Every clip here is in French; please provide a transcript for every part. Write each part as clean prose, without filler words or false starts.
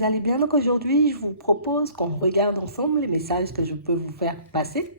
vous allez bien? Donc aujourd'hui, je vous propose qu'on regarde ensemble les messages que je peux vous faire passer.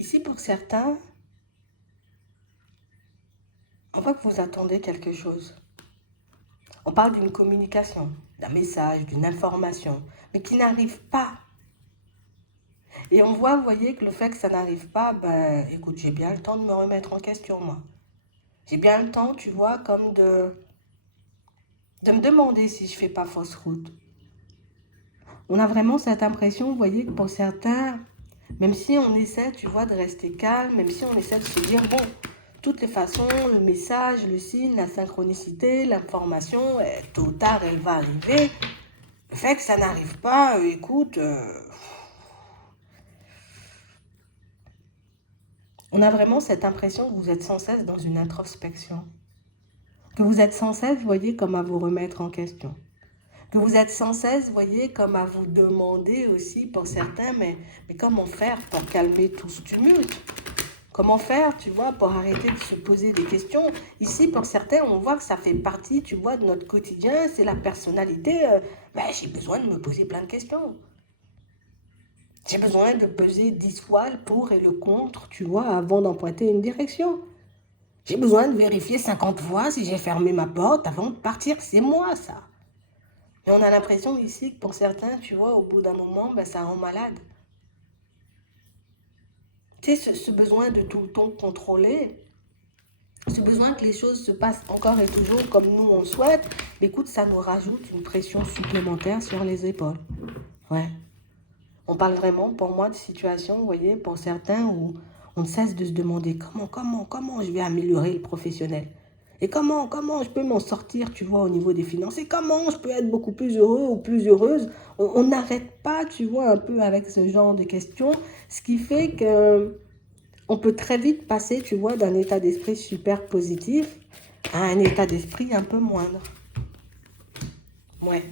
Ici, pour certains, on voit que vous attendez quelque chose. On parle d'une communication, d'un message, d'une information, mais qui n'arrive pas. Et on voit, vous voyez, que le fait que ça n'arrive pas, ben, écoute, j'ai bien le temps de me remettre en question, moi. J'ai bien le temps, tu vois, comme de me demander si je fais pas fausse route. On a vraiment cette impression, vous voyez, que pour certains, même si on essaie, tu vois, de rester calme, même si on essaie de se dire, bon, toutes les façons, le message, le signe, la synchronicité, l'information, tôt ou tard, elle va arriver. Le fait que ça n'arrive pas, écoute, on a vraiment cette impression que vous êtes sans cesse dans une introspection. Que vous êtes sans cesse, vous voyez, comme à vous remettre en question. Que vous êtes sans cesse, vous voyez, comme à vous demander aussi, pour certains, mais comment faire pour calmer tout ce tumulte? Comment faire, tu vois, pour arrêter de se poser des questions? Ici, pour certains, on voit que ça fait partie, tu vois, de notre quotidien, c'est la personnalité. J'ai besoin de me poser plein de questions. J'ai besoin de peser 10 fois le pour et le contre, tu vois, avant d'emprunter une direction. J'ai besoin de vérifier 50 fois si j'ai fermé ma porte avant de partir. C'est moi, ça. Et on a l'impression ici que pour certains, tu vois, au bout d'un moment, ben, ça rend malade. Tu sais, ce besoin de tout le temps contrôler, ce besoin que les choses se passent encore et toujours comme nous on souhaite, écoute, ça nous rajoute une pression supplémentaire sur les épaules. Ouais. On parle vraiment, pour moi, de situations, vous voyez, pour certains, où on ne cesse de se demander comment je vais améliorer le professionnel. Et comment je peux m'en sortir, tu vois, au niveau des finances. Et comment je peux être beaucoup plus heureux ou plus heureuse. On n'arrête pas, tu vois, un peu avec ce genre de questions. Ce qui fait que on peut très vite passer, tu vois, d'un état d'esprit super positif à un état d'esprit un peu moindre. Ouais.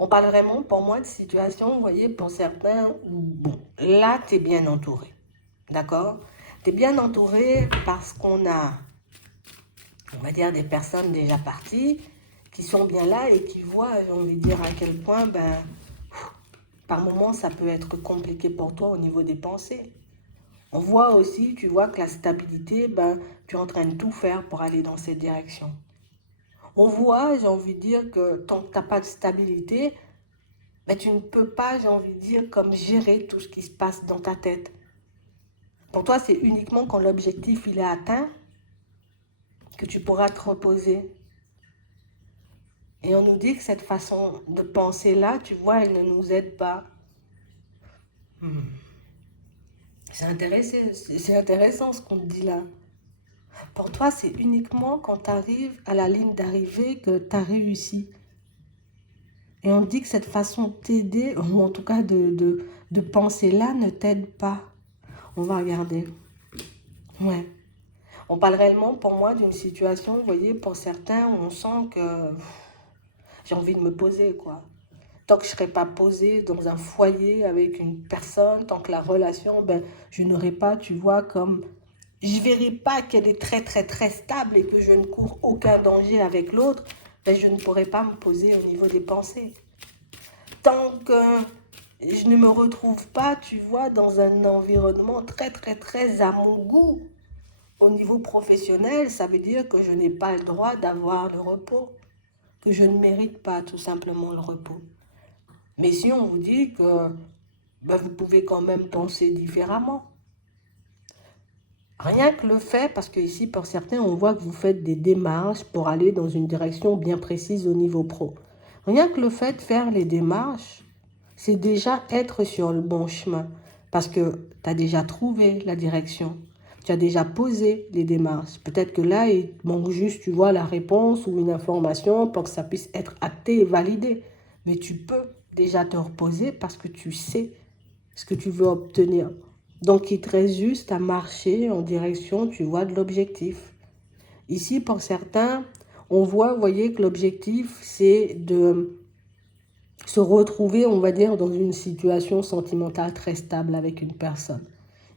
On parle vraiment, pour moi, de situations, vous voyez, pour certains, où, bon, là, tu es bien entouré. D'accord? Tu es bien entouré parce qu'on a, on va dire, des personnes déjà parties qui sont bien là et qui voient, j'ai envie de dire, à quel point, ben, par moments, ça peut être compliqué pour toi au niveau des pensées. On voit aussi, tu vois, que la stabilité, ben, tu es en train de tout faire pour aller dans cette direction. On voit, j'ai envie de dire, que tant que tu n'as pas de stabilité, ben, tu ne peux pas, j'ai envie de dire, comme gérer tout ce qui se passe dans ta tête. Pour toi, c'est uniquement quand l'objectif il est atteint que tu pourras te reposer. Et on nous dit que cette façon de penser-là, tu vois, elle ne nous aide pas. C'est intéressant ce qu'on te dit là. Pour toi, c'est uniquement quand tu arrives à la ligne d'arrivée que tu as réussi. Et on dit que cette façon de t'aider, ou en tout cas de penser là, ne t'aide pas. On va regarder. Ouais. On parle réellement pour moi d'une situation, vous voyez, pour certains, on sent que j'ai envie de me poser, quoi. Tant que je ne serai pas posée dans un foyer avec une personne, tant que la relation, ben, je n'aurai pas, tu vois, comme... Je ne verrai pas qu'elle est très, très, très stable et que je ne cours aucun danger avec l'autre, ben, je ne pourrai pas me poser au niveau des pensées. Tant que je ne me retrouve pas, tu vois, dans un environnement très, très, très à mon goût, au niveau professionnel, ça veut dire que je n'ai pas le droit d'avoir le repos, que je ne mérite pas tout simplement le repos. Mais si on vous dit que ben, vous pouvez quand même penser différemment, rien que le fait, parce que ici pour certains on voit que vous faites des démarches pour aller dans une direction bien précise au niveau pro. Rien que le fait de faire les démarches, c'est déjà être sur le bon chemin, parce que tu as déjà trouvé la direction. Tu as déjà posé les démarches. Peut-être que là, il manque juste, tu vois, la réponse ou une information pour que ça puisse être acté et validé. Mais tu peux déjà te reposer parce que tu sais ce que tu veux obtenir. Donc, il te reste juste à marcher en direction, tu vois, de l'objectif. Ici, pour certains, on voit, vous voyez, que l'objectif, c'est de se retrouver, on va dire, dans une situation sentimentale très stable avec une personne.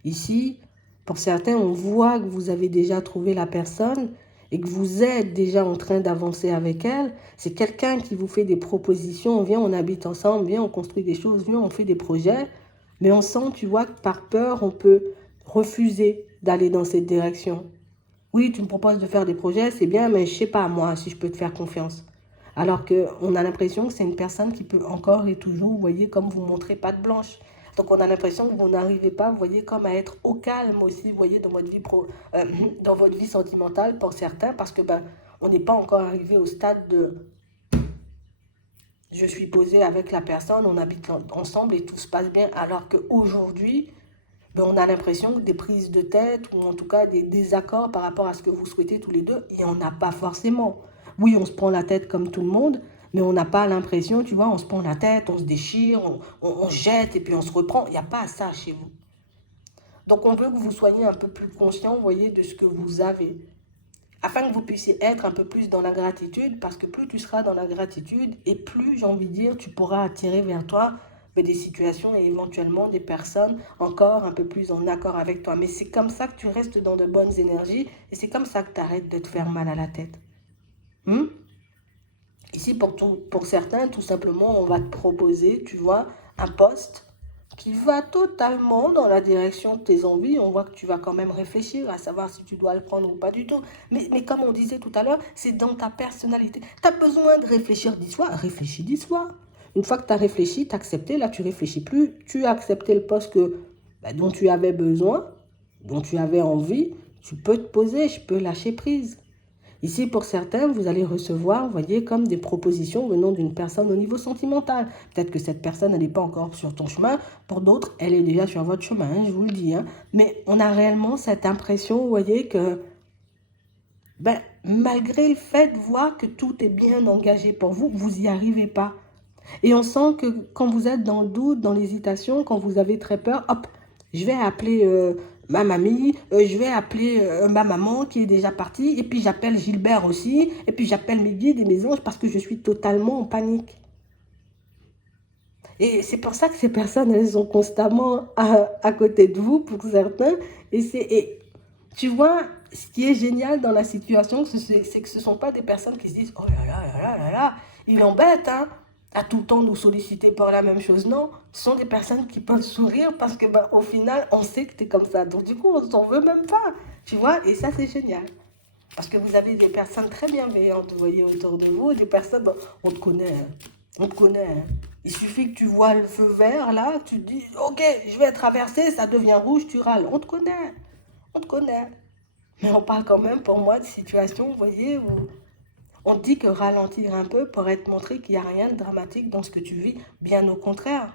Ici, pour certains, on voit que vous avez déjà trouvé la personne et que vous êtes déjà en train d'avancer avec elle. C'est quelqu'un qui vous fait des propositions. Viens, on habite ensemble, viens, on construit des choses, viens, on fait des projets. Mais on sent, tu vois, que par peur, on peut refuser d'aller dans cette direction. Oui, tu me proposes de faire des projets, c'est bien, mais je ne sais pas, moi, si je peux te faire confiance. Alors qu'on a l'impression que c'est une personne qui peut encore et toujours, vous voyez, comme vous montrez patte blanche. Donc on a l'impression que vous n'arrivez pas, vous voyez, comme à être au calme aussi, vous voyez, dans votre vie, euh, dans votre vie sentimentale pour certains, parce que ben, on n'est pas encore arrivé au stade de je suis posé avec la personne, on habite ensemble et tout se passe bien. Alors qu'aujourd'hui, ben, on a l'impression que des prises de tête, ou en tout cas des désaccords par rapport à ce que vous souhaitez tous les deux, il n'y en a pas forcément. Oui, on se prend la tête comme tout le monde, mais on n'a pas l'impression, tu vois, on se prend la tête, on se déchire, on jette et puis on se reprend. Il n'y a pas ça chez vous. Donc on veut que vous soyez un peu plus conscient, vous voyez, de ce que vous avez. Afin que vous puissiez être un peu plus dans la gratitude, parce que plus tu seras dans la gratitude, et plus, j'ai envie de dire, tu pourras attirer vers toi des situations et éventuellement des personnes encore un peu plus en accord avec toi. Mais c'est comme ça que tu restes dans de bonnes énergies, et c'est comme ça que tu arrêtes de te faire mal à la tête. Ici, pour certains, tout simplement, on va te proposer, tu vois, un poste qui va totalement dans la direction de tes envies. On voit que tu vas quand même réfléchir à savoir si tu dois le prendre ou pas du tout. Mais comme on disait tout à l'heure, c'est dans ta personnalité. Tu as besoin de réfléchir 10 fois, réfléchis 10 fois. Une fois que tu as réfléchi, tu as accepté, là tu réfléchis plus, tu as accepté le poste dont tu avais besoin, dont tu avais envie, tu peux te poser, je peux lâcher prise. Ici, pour certains, vous allez recevoir, vous voyez, comme des propositions venant d'une personne au niveau sentimental. Peut-être que cette personne, elle n'est pas encore sur ton chemin. Pour d'autres, elle est déjà sur votre chemin, je vous le dis. Mais on a réellement cette impression, vous voyez, que malgré le fait de voir que tout est bien engagé pour vous, vous n'y arrivez pas. Et on sent que quand vous êtes dans le doute, dans l'hésitation, quand vous avez très peur, hop, je vais appeler ma mamie, je vais appeler ma maman qui est déjà partie, et puis j'appelle Gilbert aussi, et puis j'appelle mes guides et mes anges parce que je suis totalement en panique. Et c'est pour ça que ces personnes, elles sont constamment à côté de vous, pour certains. Et tu vois, ce qui est génial dans la situation, c'est que ce ne sont pas des personnes qui se disent « Oh là là là là là là, il embête, hein !» à tout le temps nous solliciter pour la même chose. Non, ce sont des personnes qui peuvent sourire parce que au final, on sait que tu es comme ça. Donc du coup, on s'en veut même pas. Tu vois, et ça, c'est génial. Parce que vous avez des personnes très bienveillantes, vous voyez, autour de vous, des personnes, on te connaît, hein. On te connaît. Hein. Il suffit que tu vois le feu vert, là, tu te dis, ok, je vais traverser, ça devient rouge, tu râles. On te connaît. On te connaît. Mais on parle quand même, pour moi, de situations, vous voyez, où on dit que ralentir un peu pourrait te montrer qu'il n'y a rien de dramatique dans ce que tu vis. Bien au contraire.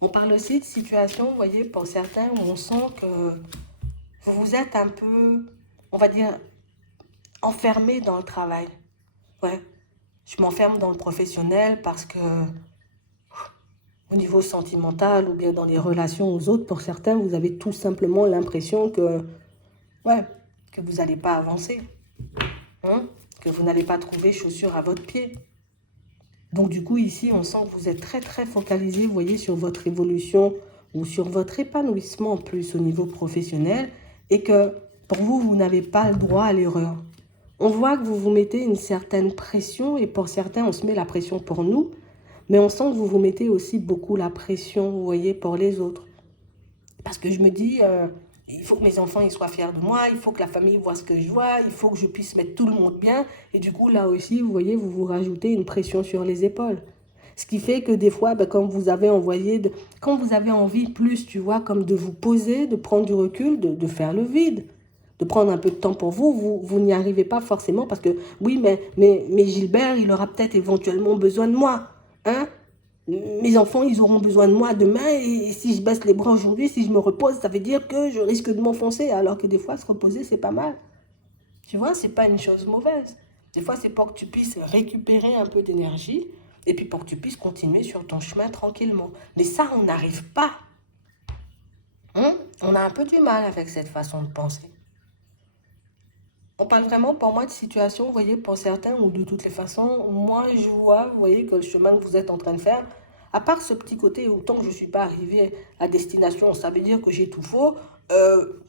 On parle aussi de situations, vous voyez, pour certains, où on sent que vous êtes un peu, on va dire, enfermé dans le travail. Ouais, je m'enferme dans le professionnel parce que au niveau sentimental ou bien dans les relations aux autres, pour certains, vous avez tout simplement l'impression que, ouais, que vous n'allez pas avancer. Hein, que vous n'allez pas trouver chaussures à votre pied. Donc du coup, ici, on sent que vous êtes très très focalisé, vous voyez, sur votre évolution ou sur votre épanouissement plus au niveau professionnel et que pour vous, vous n'avez pas le droit à l'erreur. On voit que vous vous mettez une certaine pression et pour certains, on se met la pression pour nous, mais on sent que vous vous mettez aussi beaucoup la pression, vous voyez, pour les autres. Parce que je me dis, il faut que mes enfants ils soient fiers de moi, il faut que la famille voit ce que je vois, il faut que je puisse mettre tout le monde bien. Et du coup, là aussi, vous voyez, vous vous rajoutez une pression sur les épaules. Ce qui fait que des fois, quand vous avez quand vous avez envie plus, tu vois, comme de vous poser, de prendre du recul, de faire le vide, de prendre un peu de temps pour vous, vous n'y arrivez pas forcément parce que, oui, mais Gilbert, il aura peut-être éventuellement besoin de moi. Hein? Mes enfants, ils auront besoin de moi demain et si je baisse les bras aujourd'hui, si je me repose, ça veut dire que je risque de m'enfoncer. Alors que des fois, se reposer, c'est pas mal. Tu vois, c'est pas une chose mauvaise. Des fois, c'est pour que tu puisses récupérer un peu d'énergie Et puis pour que tu puisses continuer sur ton chemin tranquillement. Mais ça, on n'arrive pas. On a un peu du mal avec cette façon de penser. On parle vraiment pour moi de situation, vous voyez, pour certains, ou de toutes les façons, moi je vois, vous voyez, que le chemin que vous êtes en train de faire, à part ce petit côté, autant que je ne suis pas arrivé à destination, ça veut dire que j'ai tout faux,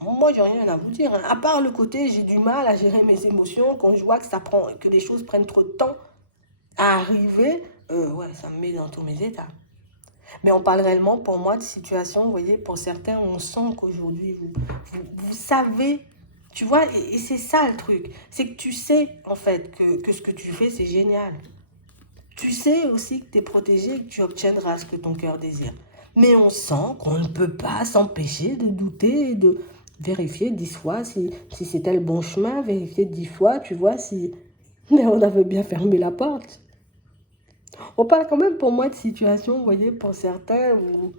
moi j'ai rien à vous dire, hein. À part le côté, j'ai du mal à gérer mes émotions, quand je vois que que les choses prennent trop de temps à arriver, ouais, ça me met dans tous mes états. Mais on parle réellement pour moi de situation, vous voyez, pour certains, on sent qu'aujourd'hui, vous savez, tu vois, et c'est ça le truc, c'est que tu sais en fait que ce que tu fais, c'est génial. Tu sais aussi que tu es protégé et que tu obtiendras ce que ton cœur désire. Mais on sent qu'on ne peut pas s'empêcher de douter et de vérifier 10 fois si c'était le bon chemin, vérifier 10 fois, tu vois, si... Mais on avait bien fermé la porte. On parle quand même pour moi de situation, vous voyez, pour certains, où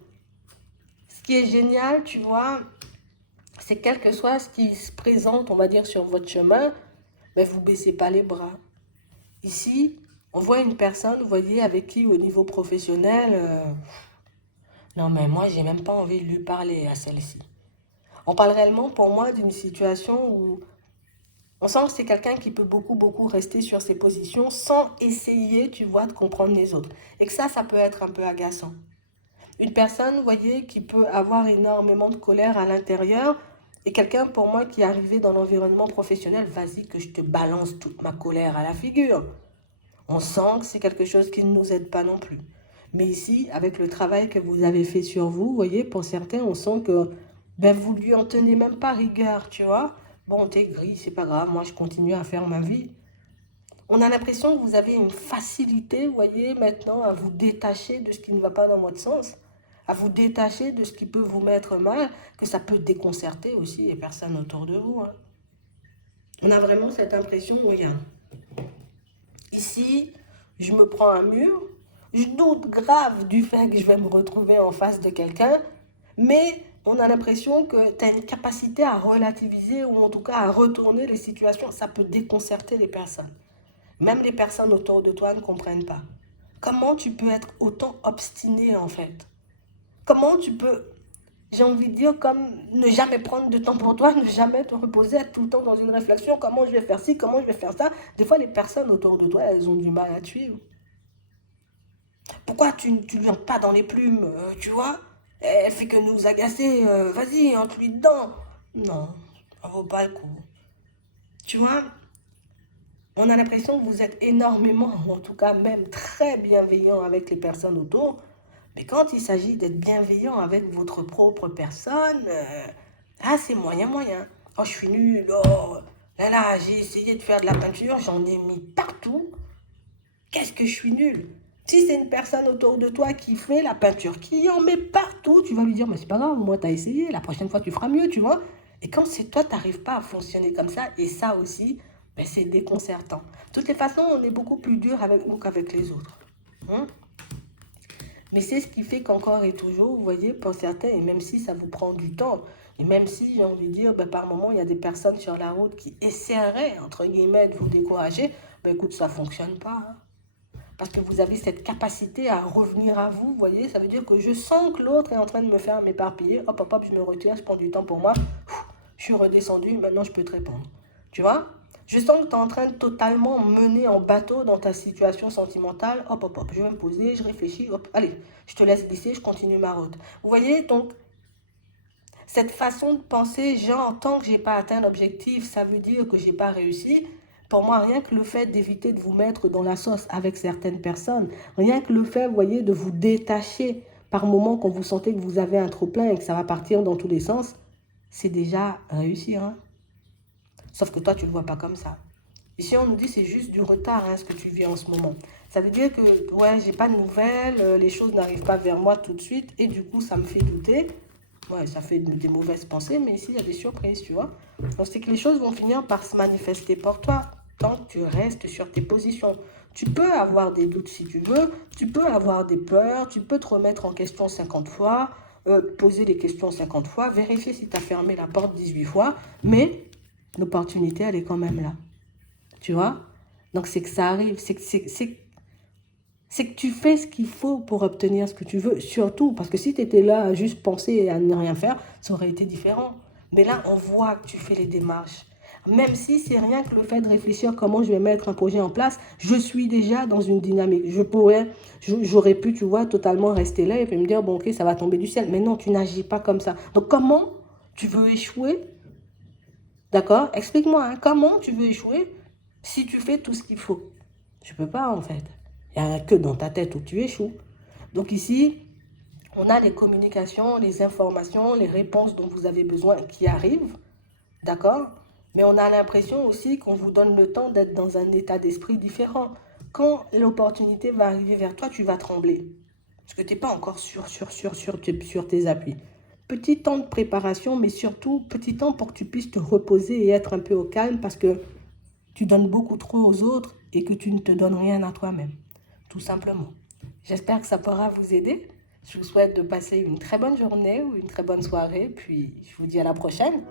ce qui est génial, tu vois, c'est quel que soit ce qui se présente, on va dire, sur votre chemin, mais vous ne baissez pas les bras. Ici, on voit une personne, vous voyez, avec qui au niveau professionnel, non mais moi, j'ai même pas envie de lui parler à celle-ci. On parle réellement pour moi d'une situation où on sent que c'est quelqu'un qui peut beaucoup rester sur ses positions sans essayer, tu vois, de comprendre les autres. Et que ça peut être un peu agaçant. Une personne, vous voyez, qui peut avoir énormément de colère à l'intérieur et quelqu'un pour moi qui est arrivé dans l'environnement professionnel, vas-y que je te balance toute ma colère à la figure. On sent que c'est quelque chose qui ne nous aide pas non plus. Mais ici, avec le travail que vous avez fait sur vous, vous voyez, pour certains, on sent que ben, vous lui en tenez même pas rigueur, tu vois. Bon, t'es gris, c'est pas grave, moi je continue à faire ma vie. On a l'impression que vous avez une facilité, vous voyez, maintenant à vous détacher de ce qui ne va pas dans votre sens, à vous détacher de ce qui peut vous mettre mal, que ça peut déconcerter aussi les personnes autour de vous, hein. On a vraiment cette impression, regarde, ici, je me prends un mur, je doute grave du fait que je vais me retrouver en face de quelqu'un, mais on a l'impression que tu as une capacité à relativiser ou en tout cas à retourner les situations. Ça peut déconcerter les personnes. Même les personnes autour de toi ne comprennent pas. Comment tu peux être autant obstiné en fait? Comment tu peux, j'ai envie de dire, comme ne jamais prendre de temps pour toi, ne jamais te reposer, être tout le temps dans une réflexion, comment je vais faire ci, comment je vais faire ça. Des fois, les personnes autour de toi, elles ont du mal à te suivre. Pourquoi tu lui entres pas dans les plumes, tu vois? Elle fait que nous agacer, vas-y, entre-lui dedans. Non, ça vaut pas le coup. Tu vois, on a l'impression que vous êtes énormément, en tout cas même très bienveillant avec les personnes autour. Mais quand il s'agit d'être bienveillant avec votre propre personne, ah, c'est moyen. Oh, je suis nulle. Oh, là, j'ai essayé de faire de la peinture, j'en ai mis partout. Qu'est-ce que je suis nulle? Si c'est une personne autour de toi qui fait la peinture, qui en met partout, tu vas lui dire, mais c'est pas grave, moi, t'as essayé, la prochaine fois, tu feras mieux, tu vois. Et quand c'est toi, t'arrives pas à fonctionner comme ça, et ça aussi, ben, c'est déconcertant. De toutes les façons, on est beaucoup plus dur avec nous qu'avec les autres. Hein? Mais c'est ce qui fait qu'encore et toujours, vous voyez, pour certains, et même si ça vous prend du temps, et même si, j'ai envie de dire, ben, par moment, il y a des personnes sur la route qui essaieraient, entre guillemets, de vous décourager, ben écoute, ça ne fonctionne pas, hein. Parce que vous avez cette capacité à revenir à vous, vous voyez, ça veut dire que je sens que l'autre est en train de me faire m'éparpiller, hop, je me retire, je prends du temps pour moi, je suis redescendu, maintenant je peux te répondre. Tu vois? Je sens que tu es en train de totalement mener en bateau dans ta situation sentimentale. Hop, je vais me poser, je réfléchis, hop, allez, je te laisse glisser, je continue ma route. Vous voyez, donc, cette façon de penser, genre, tant que j'ai pas atteint l'objectif, ça veut dire que j'ai pas réussi. Pour moi, rien que le fait d'éviter de vous mettre dans la sauce avec certaines personnes, rien que le fait, vous voyez, de vous détacher par moment quand vous sentez que vous avez un trop-plein et que ça va partir dans tous les sens, c'est déjà réussir, hein. Sauf que toi, tu ne le vois pas comme ça. Ici, on nous dit c'est juste du retard, hein, ce que tu vis en ce moment. Ça veut dire que, ouais, j'ai pas de nouvelles, les choses n'arrivent pas vers moi tout de suite, et du coup, ça me fait douter. Ouais, ça fait des mauvaises pensées, mais ici, il y a des surprises, tu vois. Donc, c'est que les choses vont finir par se manifester pour toi, tant que tu restes sur tes positions. Tu peux avoir des doutes si tu veux, tu peux avoir des peurs, tu peux te remettre en question 50 fois, poser des questions 50 fois, vérifier si tu as fermé la porte 18 fois, mais l'opportunité, elle est quand même là. Tu vois? Donc, c'est que ça arrive. c'est que tu fais ce qu'il faut pour obtenir ce que tu veux, surtout, parce que si tu étais là à juste penser et à ne rien faire, ça aurait été différent. Mais là, on voit que tu fais les démarches. Même si c'est rien que le fait de réfléchir comment je vais mettre un projet en place, je suis déjà dans une dynamique. J'aurais pu, tu vois, totalement rester là et puis me dire, bon, ok, ça va tomber du ciel. Mais non, tu n'agis pas comme ça. Donc, comment tu veux échouer? D'accord? Explique-moi, hein, comment tu veux échouer si tu fais tout ce qu'il faut? Tu peux pas, en fait. Il n'y a que dans ta tête où tu échoues. Donc ici, on a les communications, les informations, les réponses dont vous avez besoin qui arrivent. D'accord? Mais on a l'impression aussi qu'on vous donne le temps d'être dans un état d'esprit différent. Quand l'opportunité va arriver vers toi, tu vas trembler. Parce que tu n'es pas encore sur tes appuis. Petit temps de préparation, mais surtout petit temps pour que tu puisses te reposer et être un peu au calme parce que tu donnes beaucoup trop aux autres et que tu ne te donnes rien à toi-même. Tout simplement. J'espère que ça pourra vous aider. Je vous souhaite de passer une très bonne journée ou une très bonne soirée. Puis je vous dis à la prochaine.